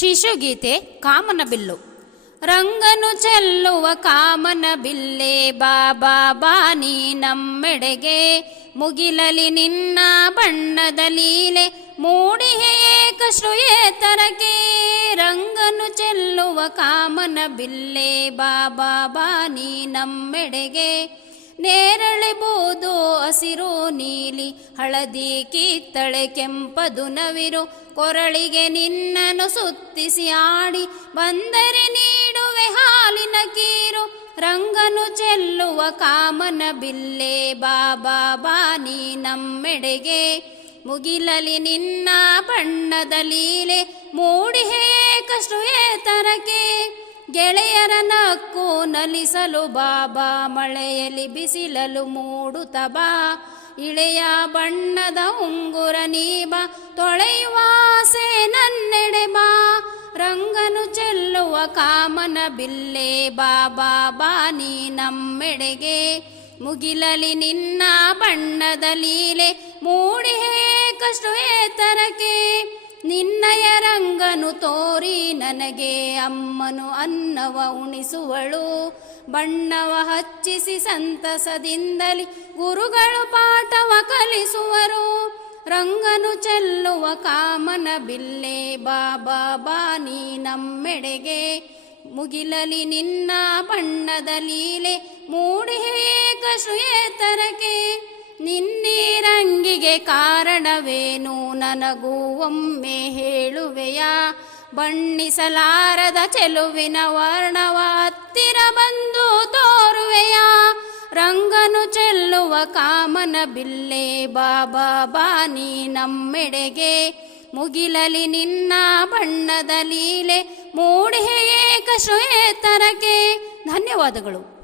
ಶಿಶುಗೀತೆ ಕಾಮನ bill. ರಂಗನು ಚೆಲ್ಲುವ ಕಾಮನ ಬಿಲ್ಲೆ, ಬಾಬಾ ಬಾನಿ ನಮ್ಮೆಡೆಗೆ. ಮುಗಿಲಲಿ ನಿನ್ನ ಬಣ್ಣದ ಲೀಲೆ ಮೂಡಿಹೇಕ ಏಕಶ್ರುಯೇತರಕ್ಕೆ ರಂಗನು ಚೆಲ್ಲುವ ಕಾಮನ ಬಿಲ್ಲೆ, ಬಾಬಾ ಬಾನಿ ನಮ್ಮೆಡೆಗೆ. ನೇರಳೆ ಬೂದು ಹಸಿರು ನೀಲಿ ಹಳದಿ ಕಿತ್ತಳೆ ಕೆಂಪದು ನವಿರು ಕೊರಳಿಗೆ ನಿನ್ನನು ಸುತ್ತಿಸಿ ಆಡಿ ಬಂದರೆ ನೀಡುವೆ ಹಾಲಿನ ಕೀರು ರಂಗನು ಚೆಲ್ಲುವ ಕಾಮನ ಬಿಲ್ಲೆ ಬಾಬಾ ಬಾನಿ ನಮ್ಮೆಡೆಗೆ ಮುಗಿಲಲಿ ನಿನ್ನ ಬಣ್ಣದ ಲೀಲೆ ಮೂಡಿಹೇ ಕಷ್ಟು ಏತರಕ್ಕೆ ಗೆಳೆಯರ ನಕ್ಕು ನಲಿಸಲು ಬಾಬಾ, ಮಳೆಯಲ್ಲಿ ಬಿಸಿಲಲು ಮೂಡುತ್ತ ಬಾ. ಇಳೆಯ ಬಣ್ಣದ ಉಂಗುರ ನೀಬ, ತೊಳೆಯುವ ಆಸೆ ನನ್ನೆಡೆ ಬಾ. ರಂಗನು ಚೆಲ್ಲುವ ಕಾಮನ ಬಿಲ್ಲೆ, ಬಾಬಾ ನೀ ನಮ್ಮೆಡೆಗೆ. ಮುಗಿಲಲಿ ನಿನ್ನ ಬಣ್ಣದ ಲೀಲೆ, ಮೂಡಿ ಕಷ್ಟು ಏತರಕ್ಕೆ ನಿನ್ನಯ ರಂಗನು ತೋರಿ ನನಗೆ ಅಮ್ಮನು ಅನ್ನವ ಉಣಿಸುವಳು. ಬಣ್ಣವ ಹಚ್ಚಿಸಿ ಸಂತಸದಿಂದಲಿ ಗುರುಗಳು ಪಾಠವ ಕಲಿಸುವರು. ರಂಗನು ಚೆಲ್ಲುವ ಕಾಮನ ಬಿಲ್ಲೆ ಬಾಬಾ ನೀ ನಮ್ಮೆಡೆಗೆ. ಮುಗಿಲಲಿ ನಿನ್ನ ಬಣ್ಣದ ಲೀಲೆ, ಮೂಡಿ ಶ್ರೇತರಕೆ ಕಾರಣವೇನು? ನನಗೂ ಒಮ್ಮೆ ಹೇಳುವೆಯ? ಬಣ್ಣಿಸಲಾರದ ಚೆಲುವಿನ ವರ್ಣವ ಹತ್ತಿರ ಬಂದು ತೋರುವೆಯ? ರಂಗನು ಚೆಲ್ಲುವ ಕಾಮನ ಬಿಲ್ಲೆ ಬಾಬಾ ಬಾನಿ ನಮ್ಮೆಡೆಗೆ. ಮುಗಿಲಲಿ ನಿನ್ನ ಬಣ್ಣದ ಲೀಲೆ ಮೂಡಿ ಏಕಶ್ರುಯೇತರಕ್ಕೆ ಧನ್ಯವಾದಗಳು.